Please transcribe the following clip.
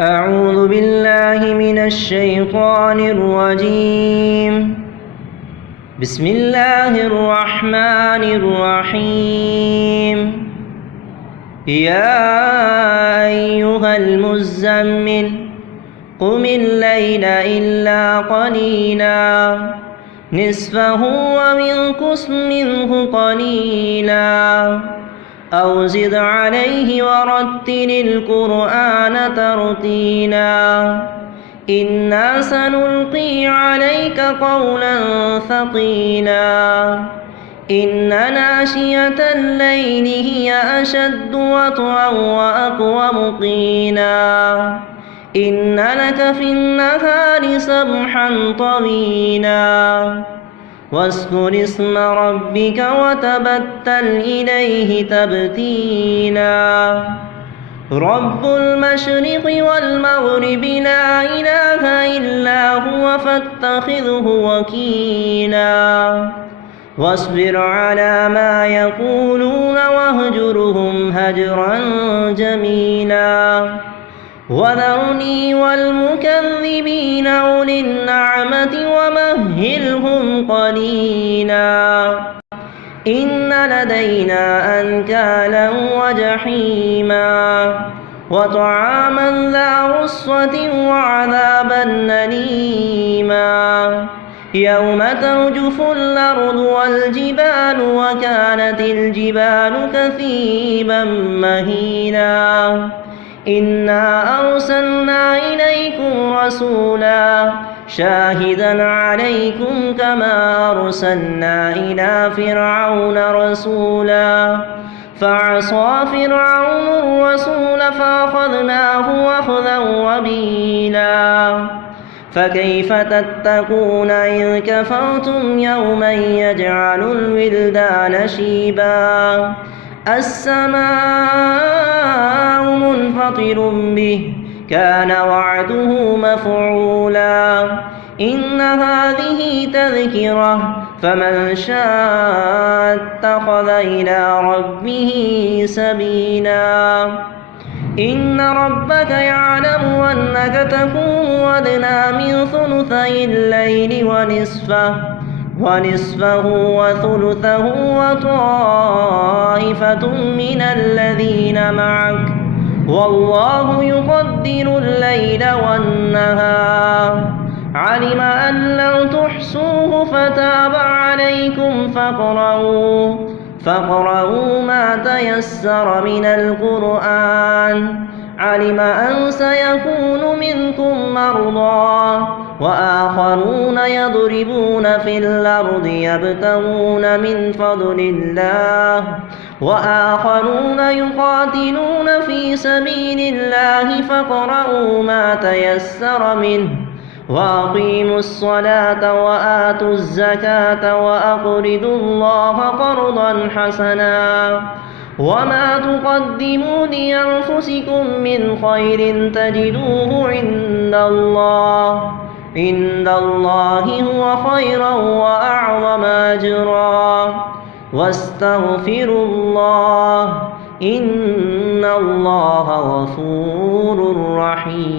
أعوذ بالله من الشيطان الرجيم. بسم الله الرحمن الرحيم. يا أيها المزمل قم الليل إلا قليلا نصفه وانقص منه قليلا أو زد عليه ورتل القرآن ترتيلا إنا سنلقي عليك قولا ثقيلا إن ناشية الليل هي أشد وطئا وأقوم قيلا إن لك في النهار سبحا طويلا واذكر اسم ربك وتبتل إليه تبتيلا رب المشرق والمغرب لا إله إلا هو فاتخذه وكيلا واصبر على ما يقولون واهجرهم هجرا جميلا وذرني والمكذبين أولي النعمة ومهلهم قليلا إن لدينا أنكالا وجحيما وطعاما ذا غصة وعذابا أليما يوم ترجف الأرض والجبال وكانت الجبال كثيبا مهيلا إنا أرسلنا إليكم رسولا شاهدا عليكم كما أرسلنا إلى فرعون رسولا فعصى فرعون الرسول فأخذناه أخذا وبيلا فكيف تتقون إذ كفرتم يوما يجعل الولدان شيبا السماء منفطر به كان وعده مفعولا إن هذه تذكرة فمن شاء اتخذ إلى ربه سبيلا إن ربك يعلم أنك تقوم أدنى من ثلثي الليل ونصفه وثلثه وطائفة من الذين معك والله يقدر الليل والنهار علم أن لن تحصوه فتاب عليكم فاقرؤوا ما تيسر من القرآن علم أن سيكون منكم مرضى وآخرون يضربون في الأرض يبتغون من فضل الله وآخرون يقاتلون في سبيل الله فاقرؤوا ما تيسر منه وأقيموا الصلاة وآتوا الزكاة وأقرضوا الله قرضا حسنا وما تقدموا لأنفسكم من خير تجدوه عند الله هو خيرا وأعظم أجرا واستغفروا الله إن الله غفور رحيم.